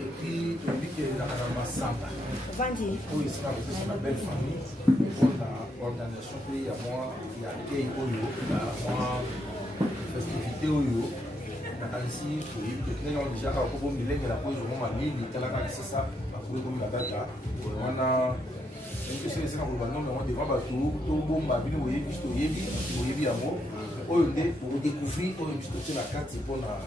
Et puis, tu dis que la Samba. Oui, c'est la belle famille. Pour l'organisation, il y a moi, il y a des festivités. Ici, il y a déjà un millénaire, la pose au moment où c'est ça, la date là. On a c'est ça pour le nom de Babatou, Togo, Mabini, Oyebi, Amo. Pour découvrir, pour la carte, c'est pour la.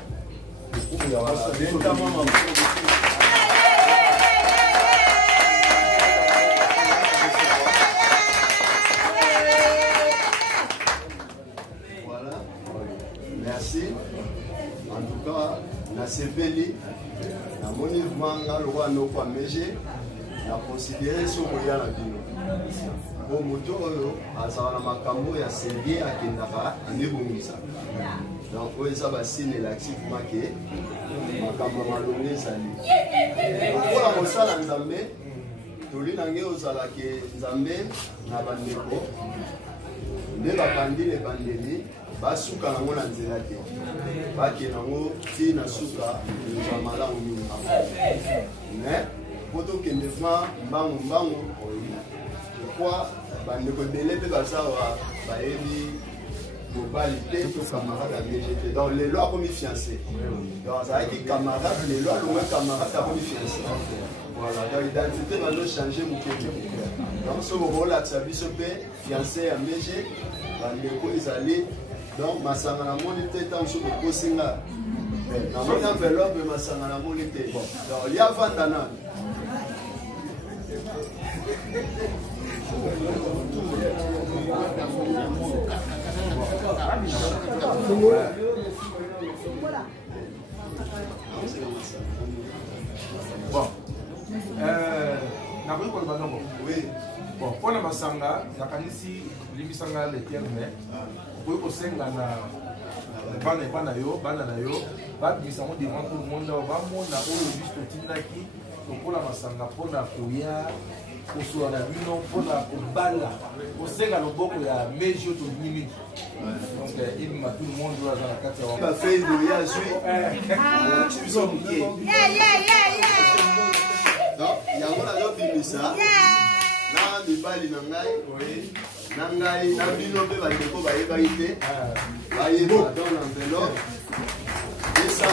Voilà, merci. En tout cas, na sepeli, na monument na loi no kwa meje, na considérer ce moyen la bino. Bon moto oyo azala na makambo ya sérieux akendaka andebongisa. Donc ça va signer l'actif marqué makambo malongo ezali. Pour la mosala nzambe, toli nange ozala ke nzambe na bandeko. Nde babandi le bandeli basuka nango na nzela te. Bake nango ti na suka nzwa malamu mingi. Mais poto kende fa mbangu pourquoi bandeko dele pe basawa bayebi mobali te to camarade à BGT. Donc les lois comme fiancé. Donc ça veut dire camarade, les lois le moins camarade comme fiancé. Voilà, donc l'identité va nous changer mon côté. Donc ce moment là ça vie se fait fiancé à BG, bandeko ils allaient donc masanga na moni te tant sur le posinga. Na mon enveloppe masanga na moni te. Donc il y a vandana. Bon, oui. Bon, pour la masanga, la kanisi, limisanga le terme, pour que senga na bana yo, ba bisamo devant tout le monde, ba mona o juste tindaki, pour la masanga, pour la koya. Pour la bino, pour la bala, pour senga le boko ya mejo to nimi. Donc il m'a tout le monde dans la carte. Il a fait le ya jouer. Donc il y a mon alors bimisa. Na mibali na ngai, na ngai na bino pe ba ndeko ba yeba ite. Ba yeba dans l'enveloppe. Et ça là.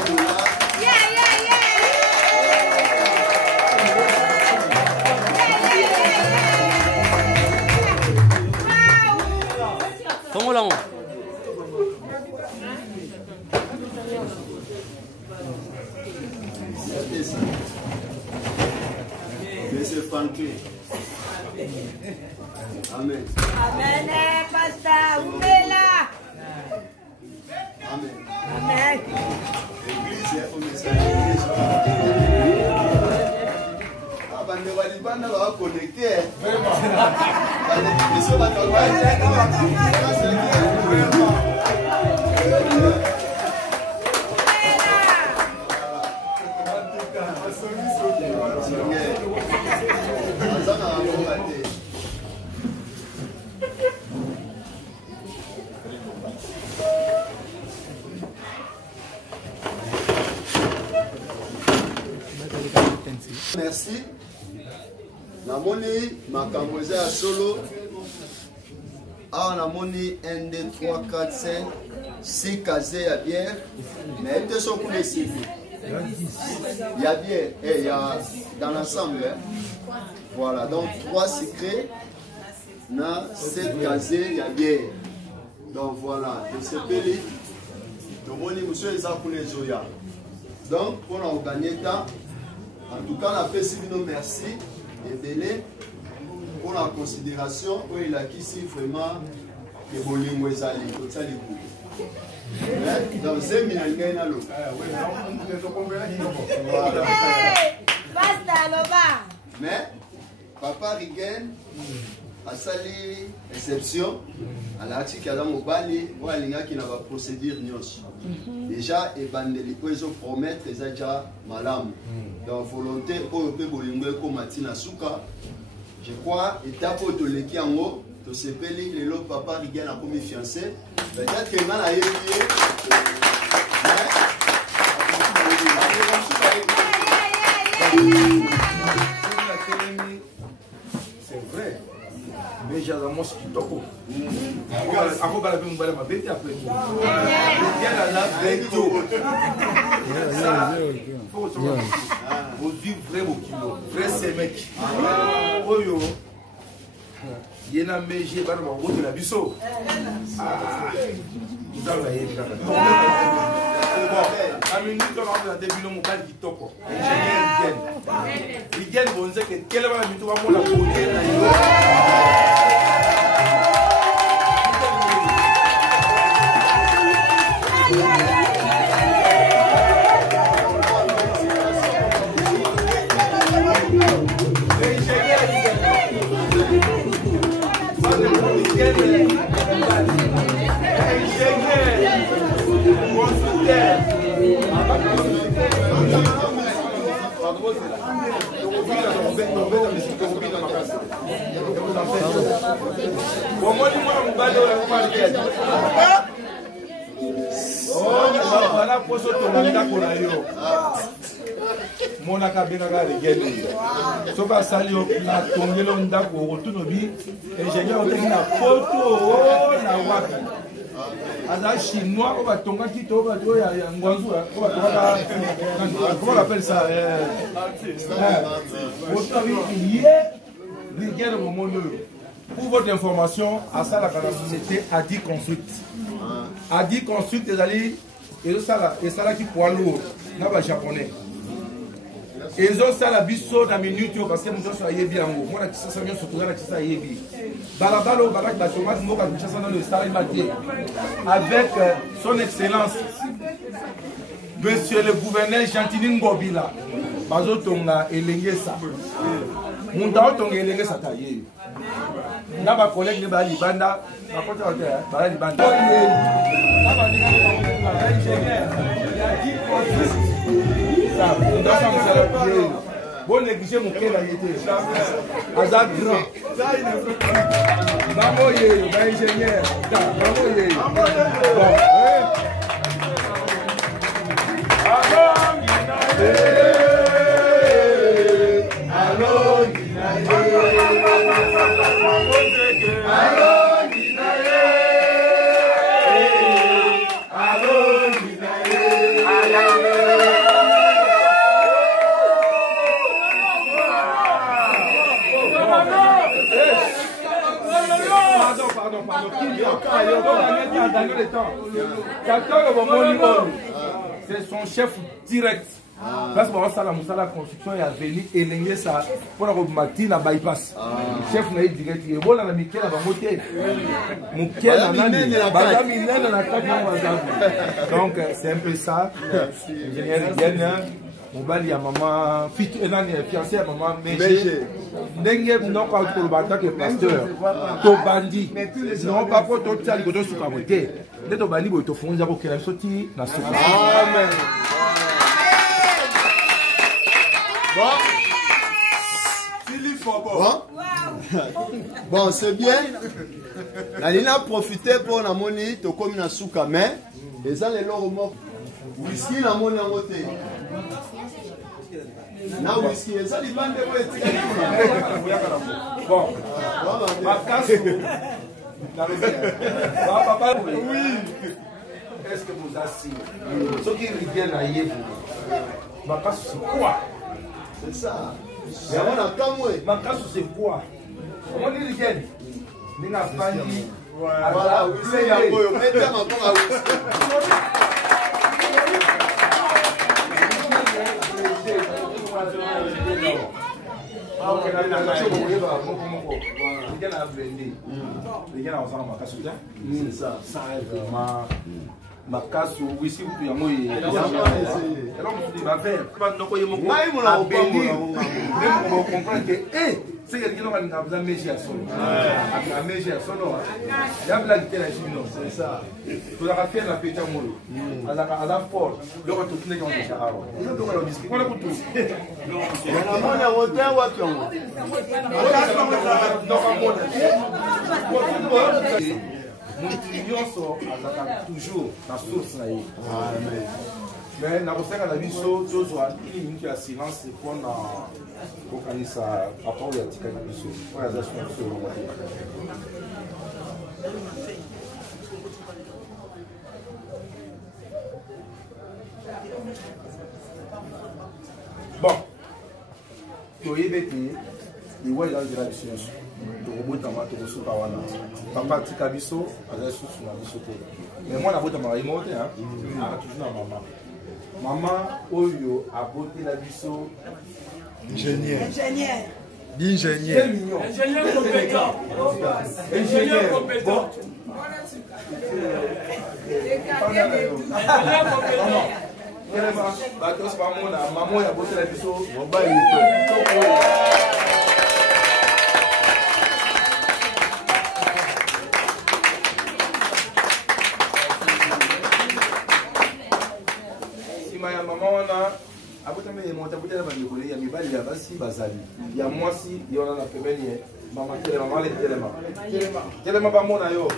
Comment là? Monsieur Franklin. Amen. Amen, pasteur. Où est là? Amen. Amen. L'église est au message. Bande walibanda va connecter. Vraiment. Bande qui sont là dans merci. Namoni makamboze ya solo on a moni 1, 2, 3, 4, 5, 6 casés à bière. Mais ils sont pour les CV. Il y a bière et il y a dans l'ensemble. Hein. Voilà, donc 3 secrets, 7 casés, il y a bière. Donc voilà, et c'est payé. Le moni, monsieur, ils ont pour les Zoya. Donc, pour nous gagner temps, en tout cas, on a fait merci et belé pour la considération où il a qu'ici vraiment que Bolingo est allé, tout ça les coups. Donc, c'est Minanga na l'eau. Basta, Loba. Mais, Papa Rigen a sali exception à l'article à la mobile ou à l'inga qui n'a pas procédure nyos. Déjà, et bandeli peut promettre les déjà malam. Donc, volonté pour le Bolingo comme Matina Souka. Je crois, étape où tu l'es qui en haut, tu sais pas les lots Papa Rigen a commis fiancé. Peut-être que dans la yébié. C'est vrai. Mais j'ai un mot qui toque. Après, la vie, on va bête après. Faut vivre vrai au kilo. Vrai c'est mec. Oyo. Il y a un métier, par exemple, de la biseau. Vous avez a minute on a début mon bal qui toque. Il gagne bon c'est que quelle va minute va mon la beauté mon akabengaka regeni soki asali natongeli ndako okotunobi ingénieur otengi na poto na wapi aza chinois oyo batongaki to bato ya ngwanzu oyo batongaka comment on appelle ça otobi ye rigere momondo oyo. Pour votre information, asalaka na société Adi Construct. Adi Construct ezali esalaki poids lourd na ba japonais. Ezosala biso na minute parce que muto so ayebi yango. Mona kisasa nyo sotoza na kisasa ayebi. Balabala o balaki ba tomate moka kisasa na le salai maté. Avec son excellence Monsieur le gouverneur Gentini Ngobila. Bazotonga elengesa. Munda otonga elengesa taye. Na ba collègue ba libanda, ba kota hotel, ba libanda. Na ba ndinga ingénieur. Bon négligé mon cœur a été Azad grand. Bravo yé, ba ingénieur. Bravo yé. C'est son chef direct. Parce que ça la construction est venu et l'ingé ça pour la matin à bypass. Chef n'a direct. Et voilà la Mikel va monter. Mikel donc c'est un peu ça. Ingénieur Gagnon. Mobali ya maman fit enani fiancé ya maman Méché ndenge non pas pour le bata que pasteur to bandi non pas pour to tsali ko to suka moté nde to bandi bo to fonza ko kela soti na suka amen. Bon, c'est bien. La ligne a profité pour la monnaie, to comme na suka mais les gens les lords whisky na monnaie en côté. Na whisky ça libande ko etika. Bon. Makasu Papa, oui. Est-ce que vous asseyez? Ce qui revient à Yévo, c'est quoi? C'est ça. Mais on a tant moins. C'est quoi? Comment ils viennent? Ils n'ont pas dit. Voilà, oui, c'est un peu. Mettez ma pomme à oui. C'est ça. Ça est vraiment. Makasu, oui, si vous pouvez moi. C'est quelqu'un qui a besoin de métier à son. A métier à son. Il y a besoin de c'est ça. Tu as fait la péta moule. À la force. Le retour qui n'est pas déjà. Ils ont donné le biscuit. On a tout. On a voté à Waton. Toujours la source. Mais na kosaka na biso tozwa nini mingi ya silence mpona kokanisa rapport ya tika na biso oyo aza sponsor. Bon toyebi ete liwa elanzela biso nyonso tokobotama tokosuka wana papa atika biso aza susu na biso te mais mwana abotamaka ye moko te toujours na mama. Maman Oyo a beauté la biso. Ingénieur. Ingénieur compétent. Ingénieur compétent. Maman a beauté la biso. Il y a mibali ya basi bazali ya mwasi yona na pembeni mama telema mama le telema ba mona yo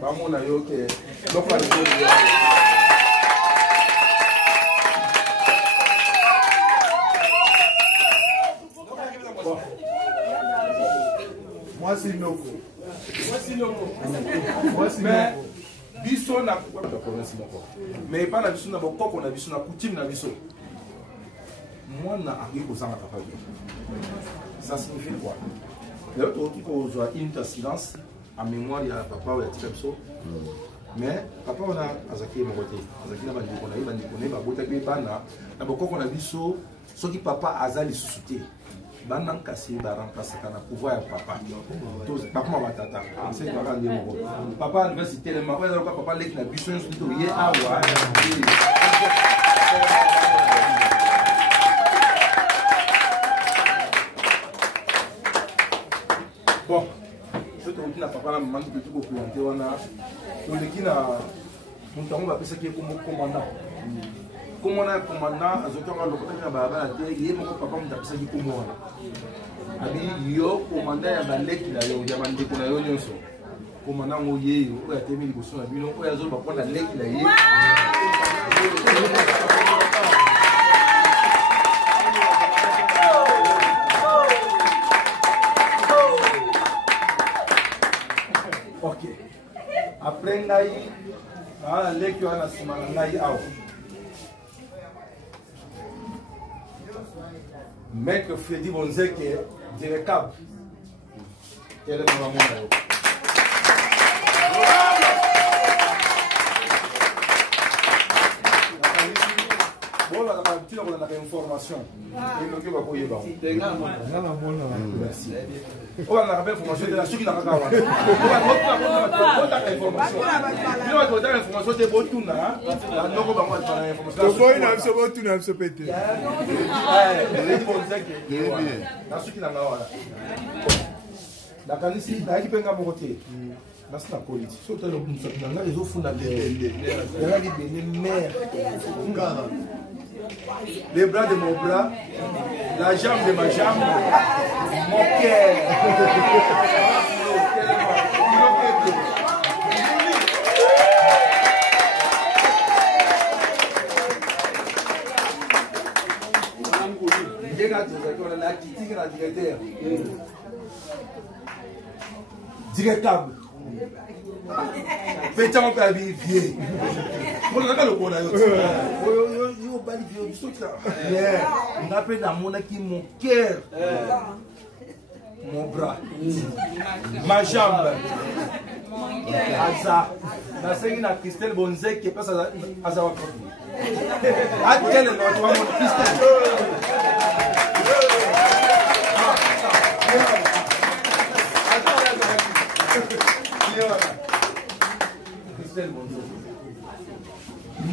ba mona yo ke donc la moi c'est noko. Mais biso na mais pas na biso na bokoko na biso na coutume na biso. Moi na arrive aux ans papa. Ça signifie quoi? Le autre qui cause une silence en mémoire il y a papa ou il y a Tipso. Mais papa on a azaki mon côté. Azaki na bandiko na bandiko ne ba bota pe bana na bokoko na biso ce qui papa azali susute. Banang kasi ba remplacer kana pouvoir ya papa. Tous papa ma batata. C'est pas rendre mon. Papa université le mako ya papa lek na biso nso ye awa. Bon, je te dis na papa la maman qui ko planter wana. To lekina mutango ba pesa ki ko commandant. Commandant azotonga lokota na baba te ye moko papa mutapesa ki kumona. Abi yo commandant ya baleki na yo ya bandeko na yo nyonso. Commandant ngo ye yo ya temi liboso na bino oya zo ba pona leki na ye. OK. Après ngai ala leki wana sima ngai awa. Maître Freddy Bonzeke, directeur. Quel est mon amour? Bon, on a une information. Merci. On a une information de la suite qui n'a pas de les bras de mon bras, la jambe de ma jambe, mon cœur. la critique et la directeur. Directable. Petit on peut habiller. On a pas le bon ailleurs. Yo bali vieux du soutien. On appelle dans mon qui mon cœur. Mon bras. Ma jambe. Asa. La seigne à Christelle Bonzek qui passe à Azawa. À quel nom tu vas mon Christelle?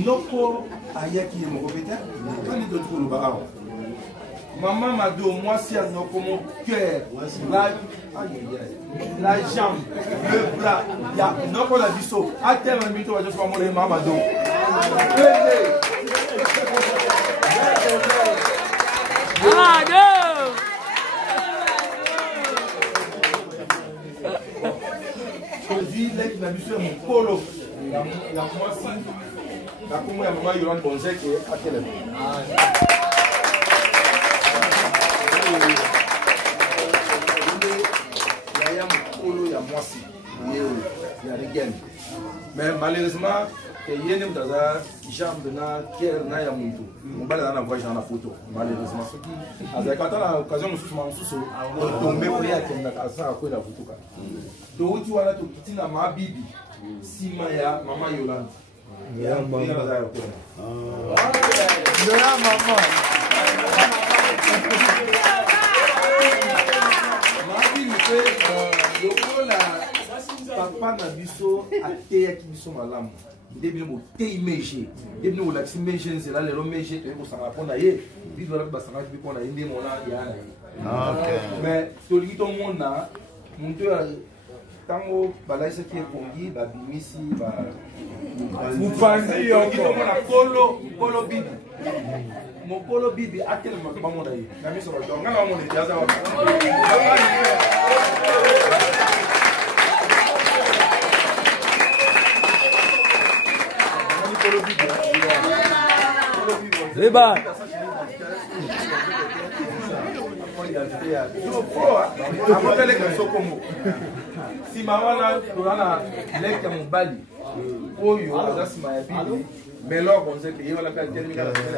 Noko ayaki mon compétent. Quand il doit trouver le bar. Maman m'a dit moi si à noko mon cœur, la jambe, le bras, il y a noko la biseau. À tel moment tu vas juste faire mon maman do. Aujourd'hui, là, il a vu sur mon polo. Il y a moi aussi. La comment il y a maman Yolande Bonzek et à quel moment. Il y a mon polo, il y a moi aussi. Il y a les gains. Mais malheureusement, il y a des jambes qui sont là. On va aller voyage dans la photo. Malheureusement, quand on a l'occasion de se tomber pour y aller à la photo. Donc, tu vois là, tu as ma bibi, si ma maman Yolande. Maman. Papa na biso ateya ki biso malamu ndebino mo te image ndebino mo laxi image c'est là les image et ko sanga pona ye biso la basanga bi pona inde mona ya mais toliki to mona muntu tango balaisa ki ekongi babimisi ba mupanzi yo ko mona polo bibi mon polo bibi atel ma mona ye na miso ba donga na mona jaza wa Eba. Si maman a lek mon bali, oyo aza sima ya bibi, mais là on sait que il va la faire terminer la semaine.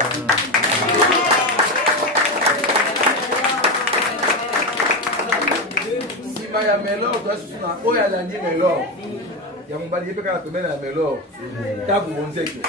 Si maya melo, toi c'est na oya landi melo. Ya mon bali peka la pemela na melo. Tabu on sait que.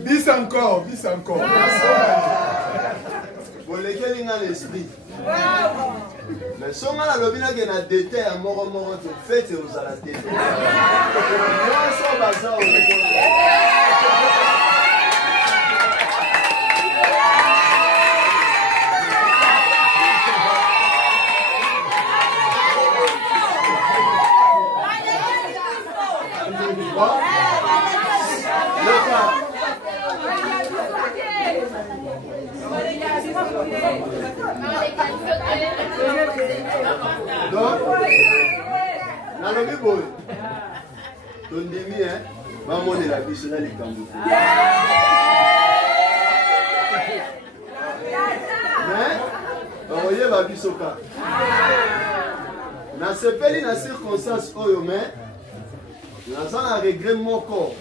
Bis encore, bis encore. Pour lesquels il a l'esprit. Mais si on a le bien qu'il y a des terres, mort, tu fais tes aux alatés. Donc, dans le Bible, ton demi, maman de la biche, là, les cambous. Mais, on voyait la biche au cas. Dans ce pays, dans ces circonstances, mais, dans un regret mon corps.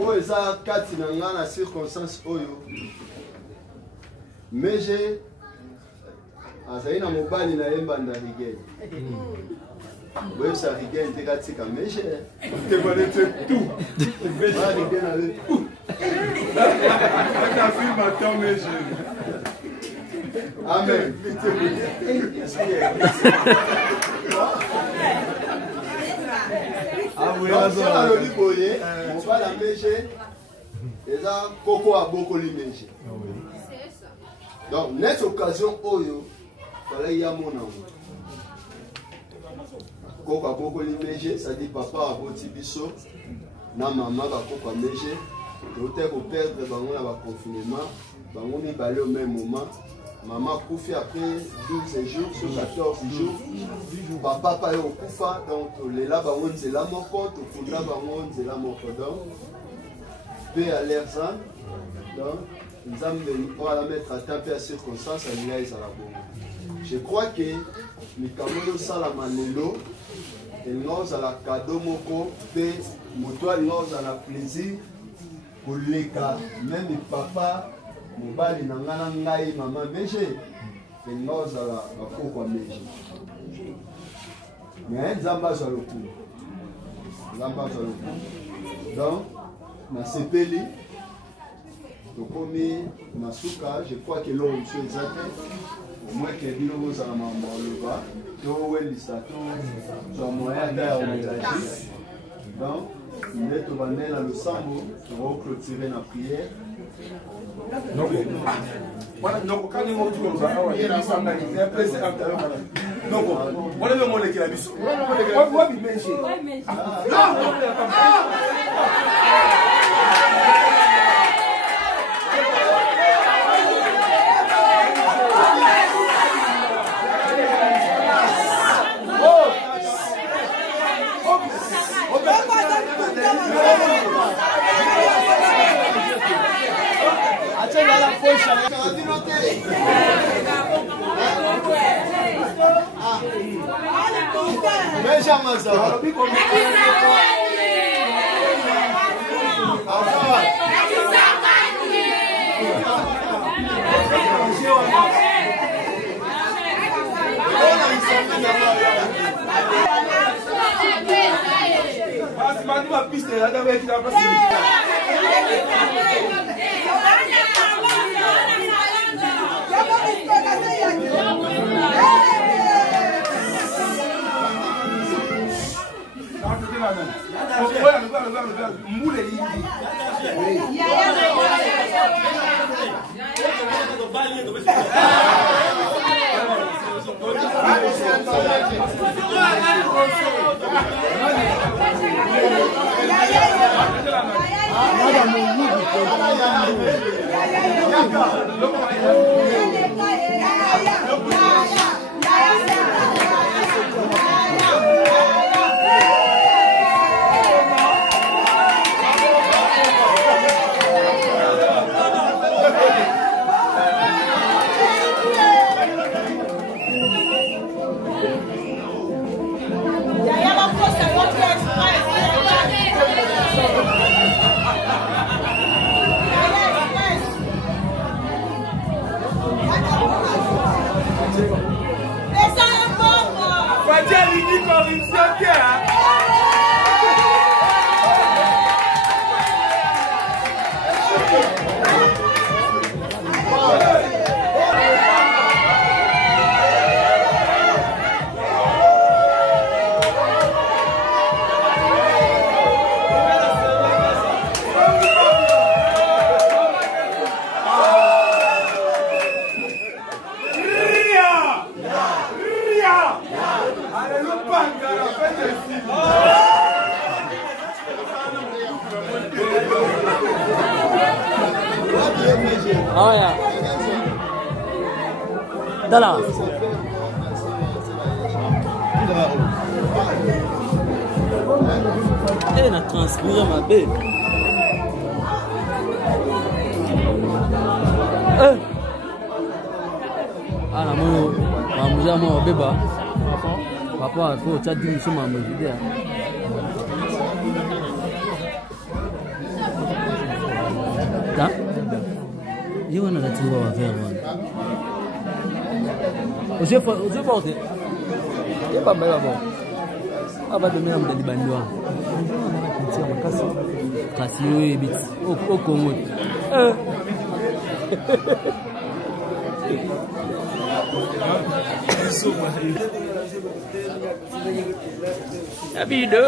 Oh, ils ont quatre dans la circonstance, mais j'ai. Azaina mobali na yemba nda rigeni. Wewe sa rigeni tekatika meshe. Te connais tout. Va rigeni avec tout. Ta film attend meshe. Amen. On va la mécher. Et ça, Coco a beaucoup les mécher. Donc, cette occasion, Oyo, il y a mon amour. Coco a beaucoup les mécher, ça dit papa a beaucoup de biseaux. Na maman va Coco a mécher. Peut-être au perdre, on a confinement. On est allé au même moment. Maman Koufi après 12 jours, sur 14 jours. Papa pas au Koufa, donc les là, on est là mon compte, on est là mon compte. Paix à l'air ça. Donc, nous allons la mettre à taper à circonstance à l'île à la bombe. Je crois que les camerounais sont la manelo, et nous à la cadeau moko, et nous à la plaisir pour les cas, même les papas. Mobali na ngana ngai maman méché et nous à la Coco méché. Mais Zamba sur le coup. Zamba sur le coup. Donc, na sepeli, donc comme na souka, je crois que l'on est exact. Au moins que l'on vous a maman le bas. Tout est listato, sur moyen d'air au donc, il est au banel à le sambo, on va clôturer la prière. Donc, quand on est autour de ça, on est ensemble, on est pressé à l'intérieur. Donc, on est le monde qui a mis ça. On va bien manger. Benjamin ça. Oh yeah. Dala. Eh, na transpiré ma belle. Ah la mo, mamuja mo beba. Papa, faut tcha di so mamuja. Ta? Je vais la tirer à faire. J'ai porté. Il pas mal avant. Ah bah demain on a des bandois. Cassio et bit au Congo. Abido.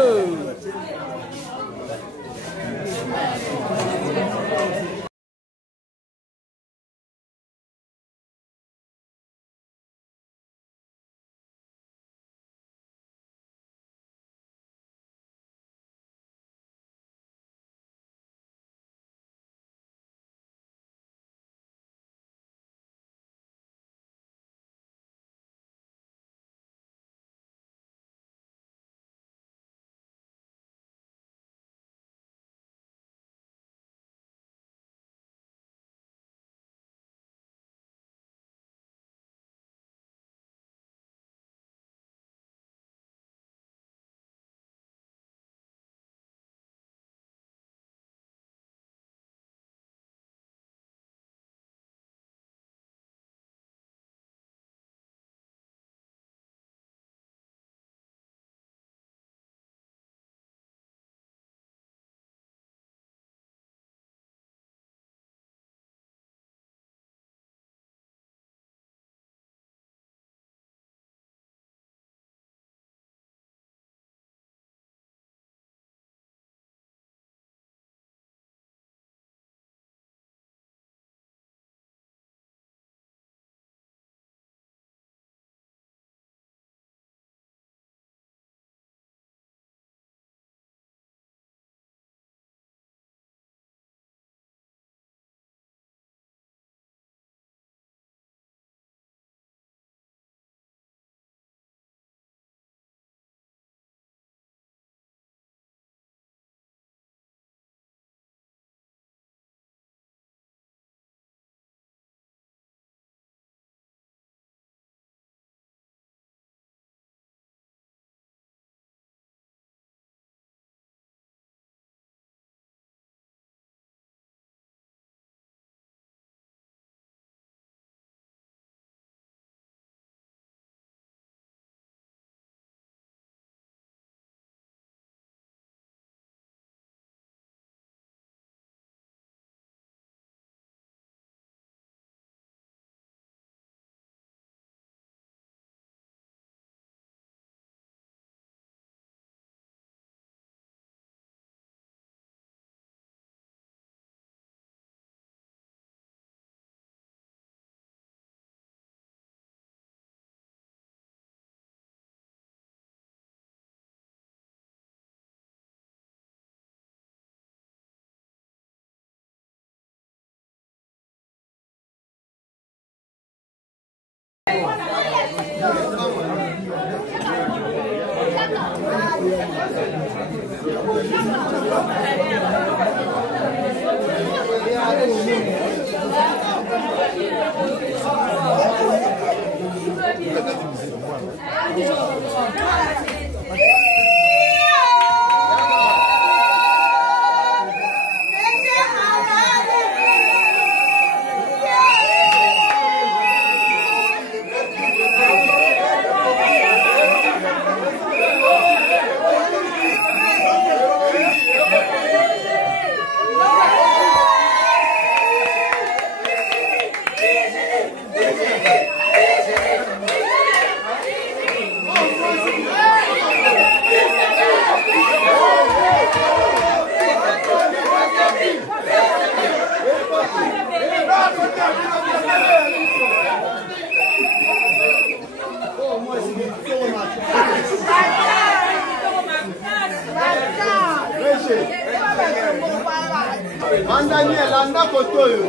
Daniel, anda kotoyo.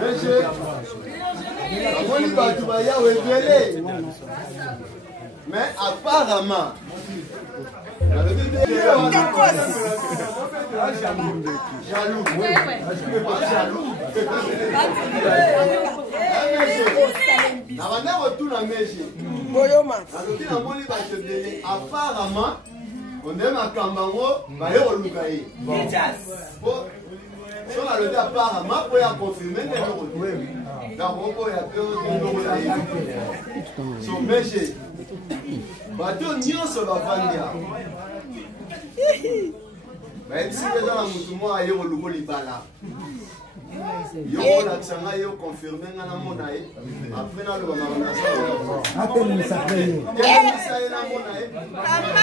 Monsieur, on y va, tu vas y aller. Mais apparemment, jaloux. Apparemment, on aime à Kambango, bah, on l'a eu. Si on a le dit apparemment, on peut confirmer que on l'a eu. Donc, on peut y son métier. Bateau nyonso va vendre. Même si les gens ont tout le monde ailleurs au Lugo Libala. Yo olakisanga yo confirme nga na mona ye. Après na loba na sa. Atelemisa pe yo. Atelemisa ye na mona ye. Papa.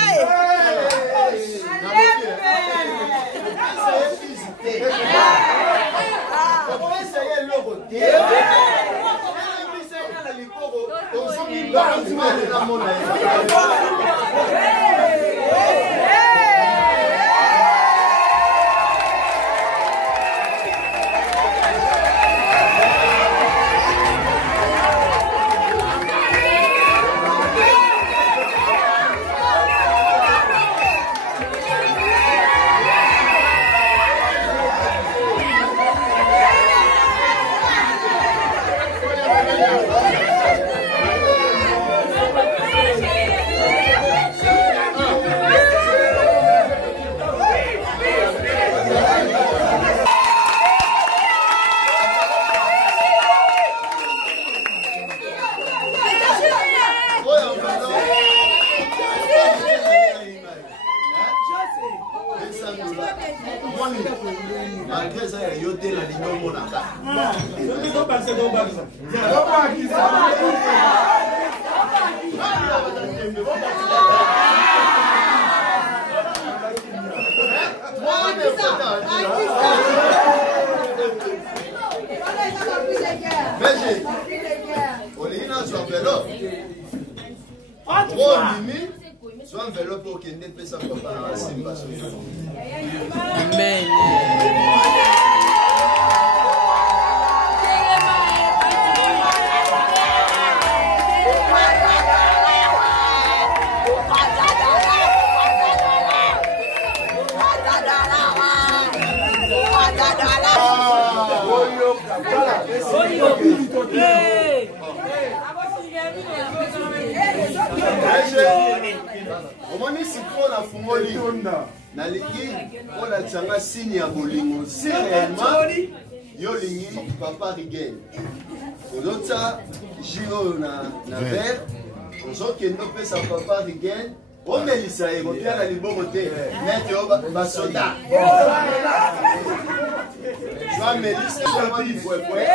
Soit enveloppe pour qu'il n'ait pas sa papa dans la Simba. Amen. Omoni siko na fungoli na liki ola tsanga signe ya bolingo si réellement yo lingi papa Rigel ozotsa jiro na verre ozokendo pesa papa Rigel omelisa ye kopia na liboko te mete oba basoda joa melisa kama dipwepwe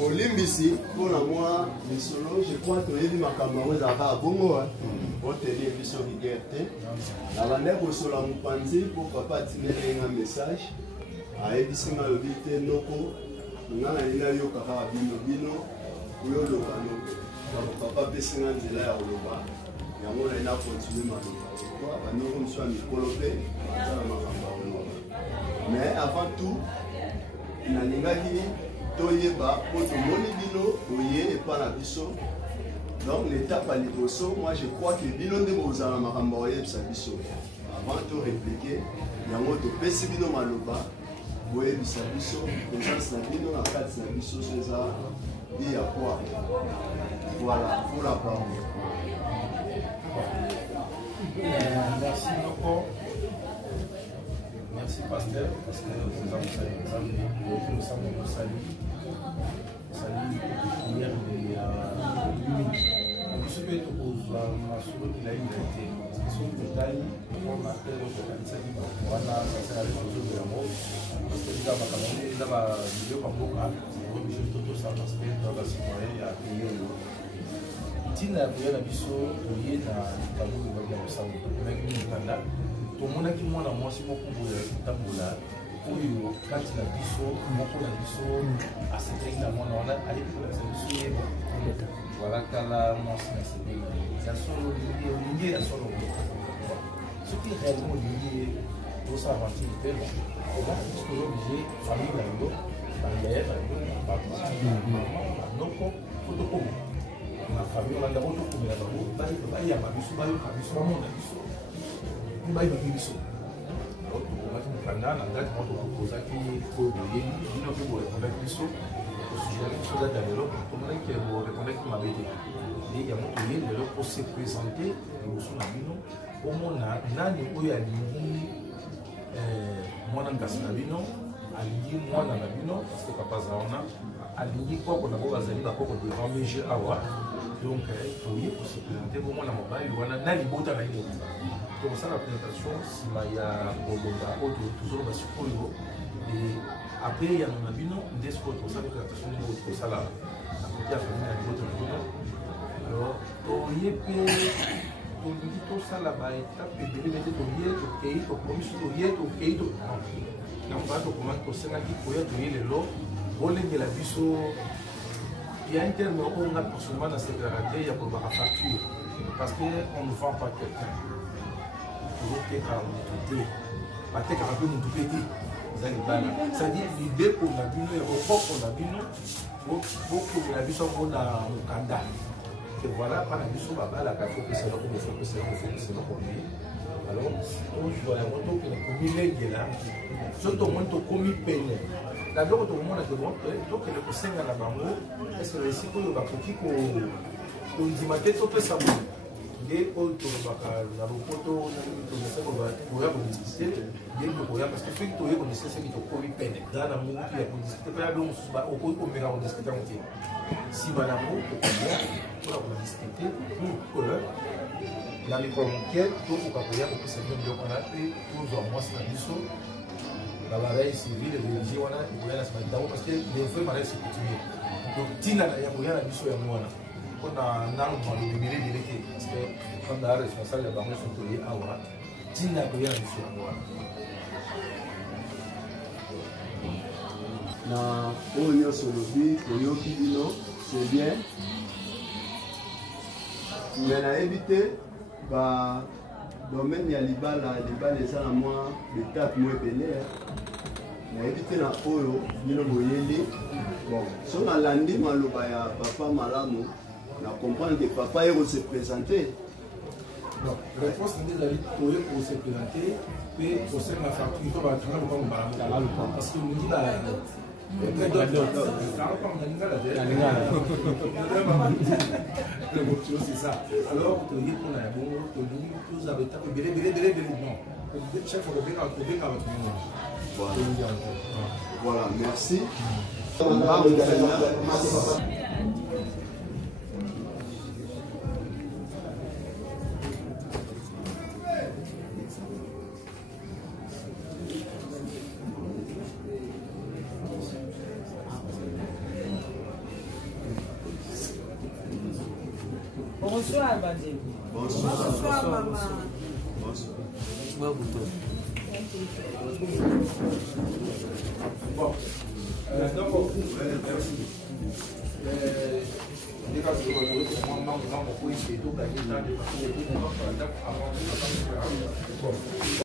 Bon, Limbisi, pour moi, les solos, je crois que les Makamaro, ça va à Bongo, pour tenir les solos de guerre. La manière pour cela, mon panzi, pour papa tenir un message, à Edisima le vite, Noko, nous avons un yo kaka bino bino, ou yo lokano, papa Pessingan de la Oloba, et on a continué ma loba. Nous sommes sur un micro-lopé, mais avant tout, il y a une toyeba pour tout le monde toye et pas la biso. Donc l'étape à liboso, moi je crois que bino de bozala makambo yebisa biso. Avant de répliquer, yango to pesi bino maloba, boyebisa biso, présence na bino na kati na biso c'est ça. Il y a quoi? Voilà, pour la parole. Merci beaucoup. Merci pasteur, parce que nous avons salué. Nous saluons hier ce que tu poses à sur la liberté. Son détail, on a fait le cancer, on a passé la révolution de l'amour. Parce que dans ma famille, dans ma vidéo, comme beaucoup, on a obligé tout ça parce que dans la citoyenne, il y a payé le. Tina ya biso toye na tabu ya musango na kimikanda to mona ki mwana mwasi moko boya tambola oyo kati na biso moko na biso aseteki na mwana wana ali ko na biso yebo voilà kala mwasi na sebeli ya solo lingi ya solo ce qui réellement lié au savanti pe là parce que obligé famille na yo ba lève ba noko to na famille on a d'abord tout comme la banque bah il y a pas biso bah mon biso bah il y a biso donc on a tout prendre na date on propose qui pour bien nous pour répondre biso au sujet de choses à dire pour moi qui pour répondre qui m'a bêté il y a mon tourner de pour se présenter et au son abino au moins nani oyo alingi mwana ngasi na bino alingi mwana na bino parce que papa zaona alingi koko na bo bazali ba koko de grand métier awa. Donc, il faut se présenter au moins dans mon bail, on a un libota na libota. Donc, ça, la présentation, si il y a toujours un support. Et après, il y a un abino, des spots, ça, la présentation, il ça là. À côté, la famille, la libota na libota. Alors, il y a tout ça là-bas, étape, et il y a tout pays, tout pays, tout pays, tout pays, tout pays. Donc, on va commencer à se faire les lots, on les met la biseau. Il y a un terme où on a souvent dans cette réalité, il y a pour la facture. Parce qu'on ne vend pas quelqu'un. Pour eux, c'est un peu mon tout petit. C'est-à-dire l'idée qu'on a vu, le repos qu'on a vu, beaucoup de la vie sont en Ouganda. Et voilà, par la vie, on va la café, c'est là qu'on fait, c'est là qu'on fait. Alors, on joue à la moto, on a commis les là. Surtout, on a commis peine. D'abord, tout le monde a demandé, donc le conseil à la bango, est-ce que le cycle de Bakoki qu'on dit ma tête au peu ça des autres la ropoto, on a discuté, parce que ceux qui ont discuté, c'est qui ont connu peine. Dans la monde qui a discuté, pas donc au cours on verra on discuter entier. Si madame pour la discuter, pour la micro-enquête, tout pour qu'après on puisse bien dire qu'on a fait tous en mois c'est la mission. La bataille civile et religieuse, on a eu la semaine d'avant parce que les faits m'allaient se continuer. Donc, Tina, il y a eu la mission à moi. On a un an de libérer l'été parce que quand on a responsable de la banque sont collés à Ouara, Tina a eu la mission à moi. Na Oyo Solobi, Oyo Kibino, c'est bien. Mais on a évité, domaine ya libala eza na mwa étape mo ebele na évité na oyo bino boyendi bon so na landi maloba ya papa malamu na comprendre que papa eko se présenter non réponse des avis pour se présenter puis pour se ma facture il faut ba tanga ko mbala parce que nous dit la c'est ça. Alors, tu dis qu'on a bon, tu dis que vous avez tapé, non. Chaque fois que vous avez un voilà, merci. Bonsoir, Badé. Bonsoir, maman. Bonsoir. Bon, donc, merci. Les cas de moi, pour essayer de gagner dans les parcours avant de